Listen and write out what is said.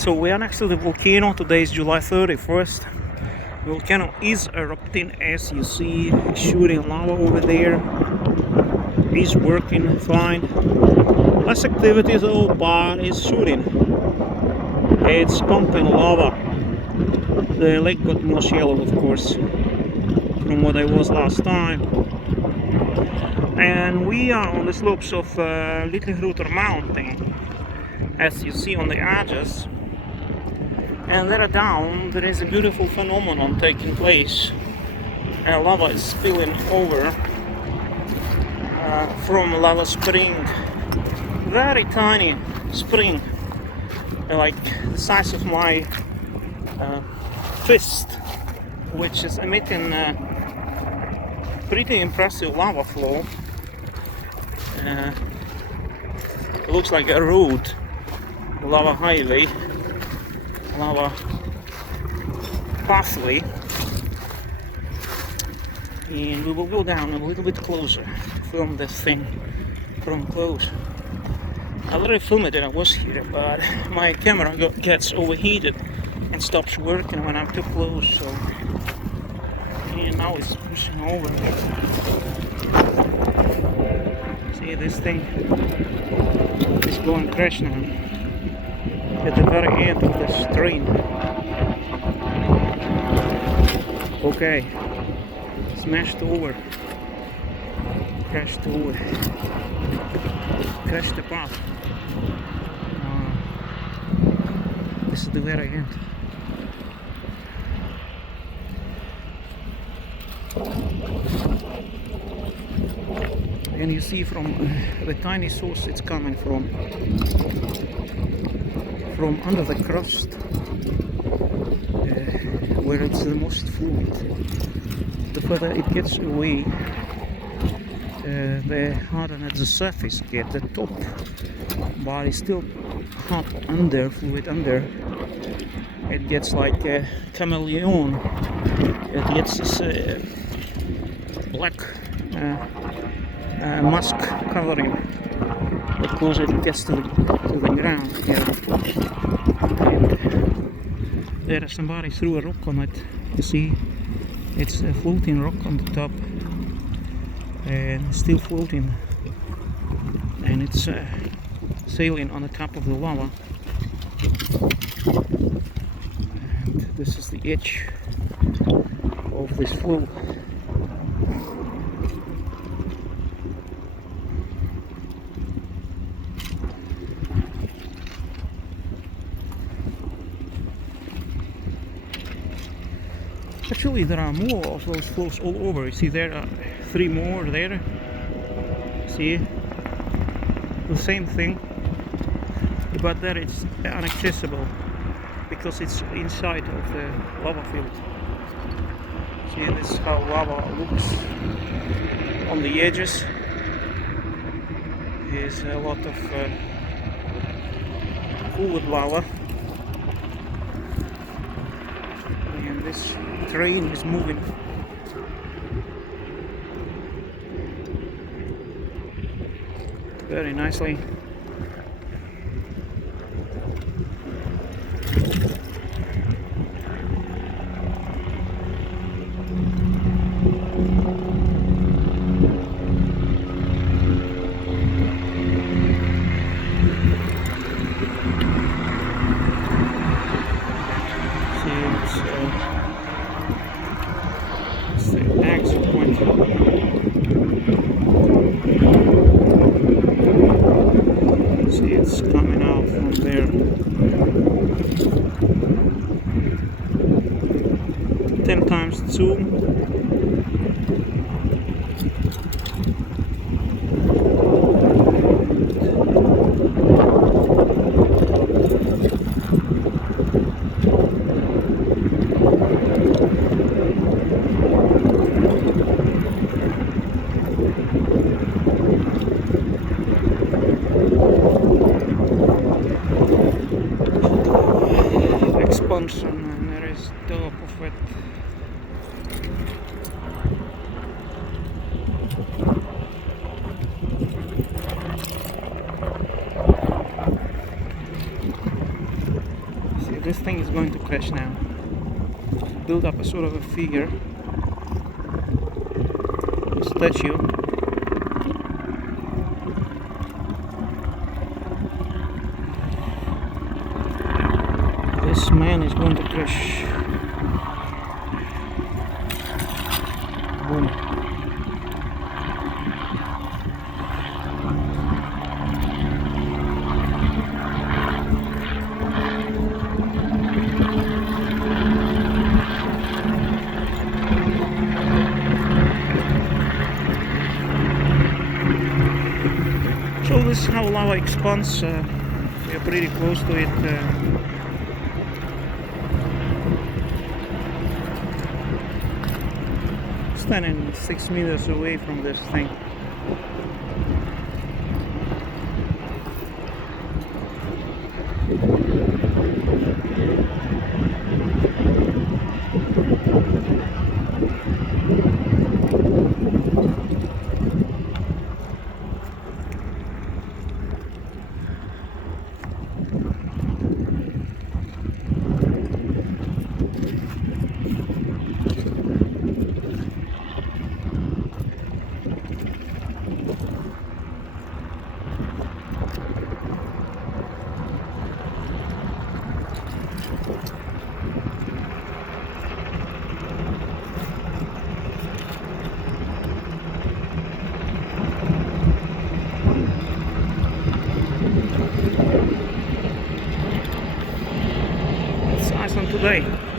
So we are next to the volcano. Today is July 31st. The volcano is erupting, as you see, shooting lava over there. It's working fine. Less activity though, but it's shooting. It's pumping lava. The lake got more shallow, of course, from what I was last time. And we are on the slopes of Little Router Mountain, as you see on the edges. And there down, there is a beautiful phenomenon taking place. Lava is spilling over from lava spring. Very tiny spring, like the size of my fist, which is emitting pretty impressive lava flow. It looks like a road, lava highway, lava pathway. And we will go down a little bit closer to film this thing from close. I already filmed it, I was here, but my camera gets overheated and stops working when I'm too close, so. And now it's pushing over. See, this thing is going crash now at the very end of the stream. Okay, smashed over, crashed over, crashed the path. This is the very end. And you see from the tiny source it's coming from under the crust, where it's the most fluid. The further it gets away, the harder at the surface gets, the top, but it's still hot under, fluid under. It gets like a chameleon. It gets this black mask covering the closer it gets to the ground here. And there somebody threw a rock on it. You see, it's a floating rock on the top, and still floating, and it's sailing on the top of the lava. And this is the edge of this flow. Actually, there are more of those flows all over. You see, there are 3 more there. See, the same thing, but there it's inaccessible because it's inside of the lava field. See, this is how lava looks on the edges. There's a lot of fluid lava, and this train is moving. Very nicely. It's the exit point. See, it's coming out from there. 10 times zoom. Expansion, and there is top of it. This thing is going to crash now. Build up a sort of a figure, a statue. This man is going to crash. Boom. So this is how lava expands. We are pretty close to it. Standing 6 meters away from this thing. It's Iceland today.